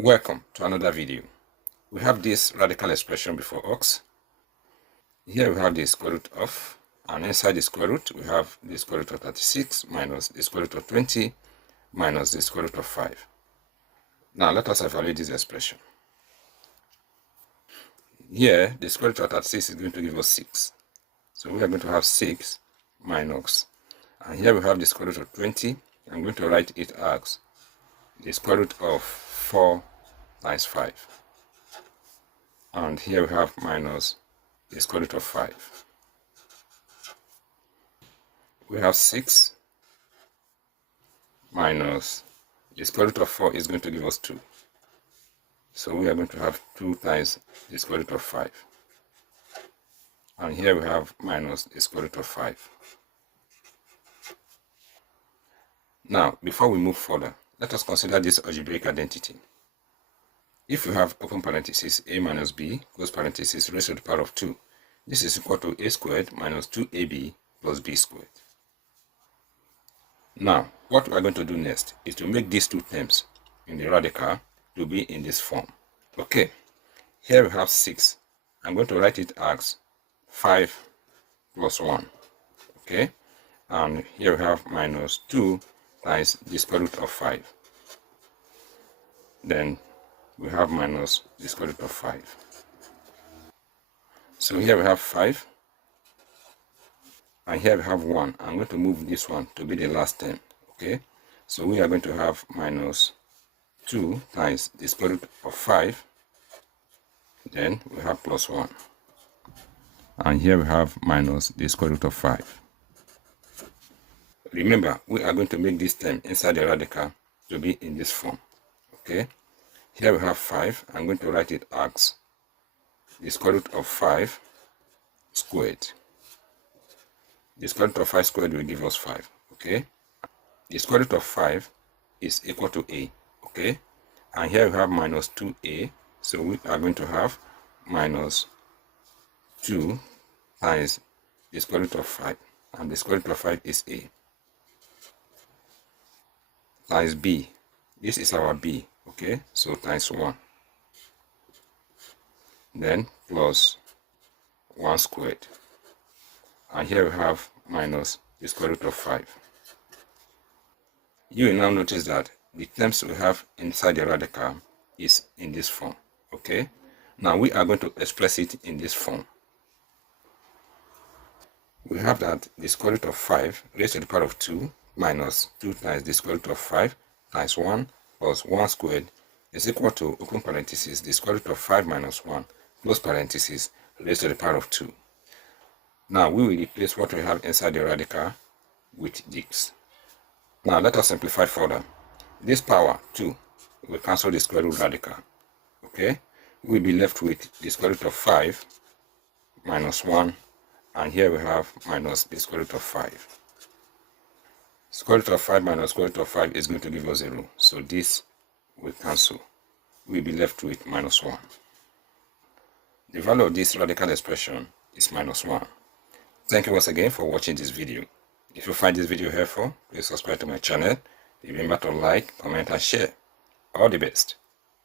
Welcome to another video. We have this radical expression before us. Here we have the square root of, and inside the square root we have the square root of 36 minus the square root of 20 minus the square root of 5. Now let us evaluate this expression. Here the square root of 36 is going to give us 6. So we are going to have 6 minus, and here we have the square root of 20. I'm going to write it as the square root of 4 times 5, and here we have minus the square root of 5. We have 6 minus the square root of 4 is going to give us 2. So we are going to have 2 times the square root of 5, and here we have minus the square root of 5. Now, before we move further, let us consider this algebraic identity. If you have open parenthesis a minus b close parenthesis raised to the power of 2, this is equal to a squared minus 2ab plus b squared. Now, what we are going to do next is to make these two terms in the radical to be in this form. Okay, here we have 6. I'm going to write it as 5 plus 1. Okay, and here we have minus 2 times the square root of 5. Then we have minus the square root of 5. So here we have 5, and here we have 1. I'm going to move this one to be the last term. Okay, so we are going to have minus 2 times the square root of 5. Then we have plus 1, and here we have minus the square root of 5. Remember, we are going to make this term inside the radical to be in this form. Okay, here we have 5. I'm going to write it as the square root of 5 squared. The square root of 5 squared will give us 5. Okay, the square root of 5 is equal to a. Okay, and here we have minus 2a, so we are going to have minus 2 times the square root of 5, and the square root of 5 is a, times b. This is our b. Okay, so times 1, then plus 1 squared, and here we have minus the square root of 5. You will now notice that the terms we have inside the radical is in this form. Okay, now we are going to express it in this form. We have that the square root of 5 raised to the power of 2 minus 2 times the square root of 5 times 1 plus 1 squared is equal to, open parenthesis, the square root of 5 minus 1 close parenthesis raised to the power of 2. Now we will replace what we have inside the radical with this. Now let us simplify further. This power 2 will cancel the square root radical. Okay, we will be left with the square root of 5 minus 1, and here we have minus the square root of 5. Square root of 5 minus square root of 5 is going to give us 0, so this will cancel. We will be left with minus 1. The value of this radical expression is minus 1. Thank you once again for watching this video. If you find this video helpful, please subscribe to my channel. Remember to like, comment and share. All the best.